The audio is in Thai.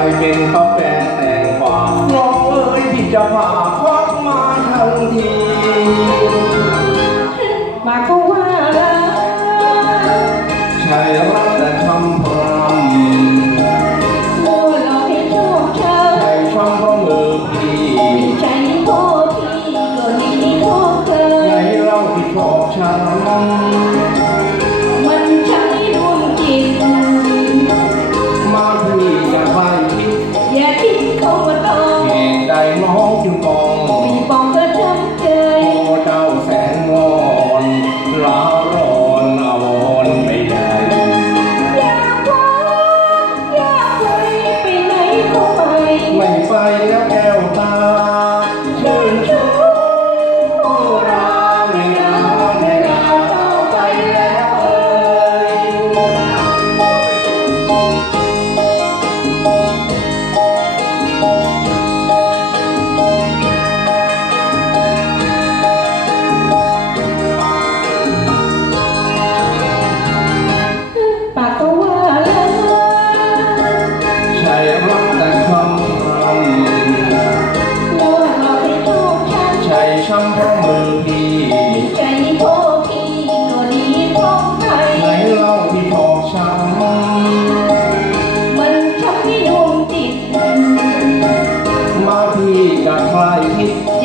ายเป็นข้าแฟนแต่งความน้องเอ๋ยที่จะมา flying in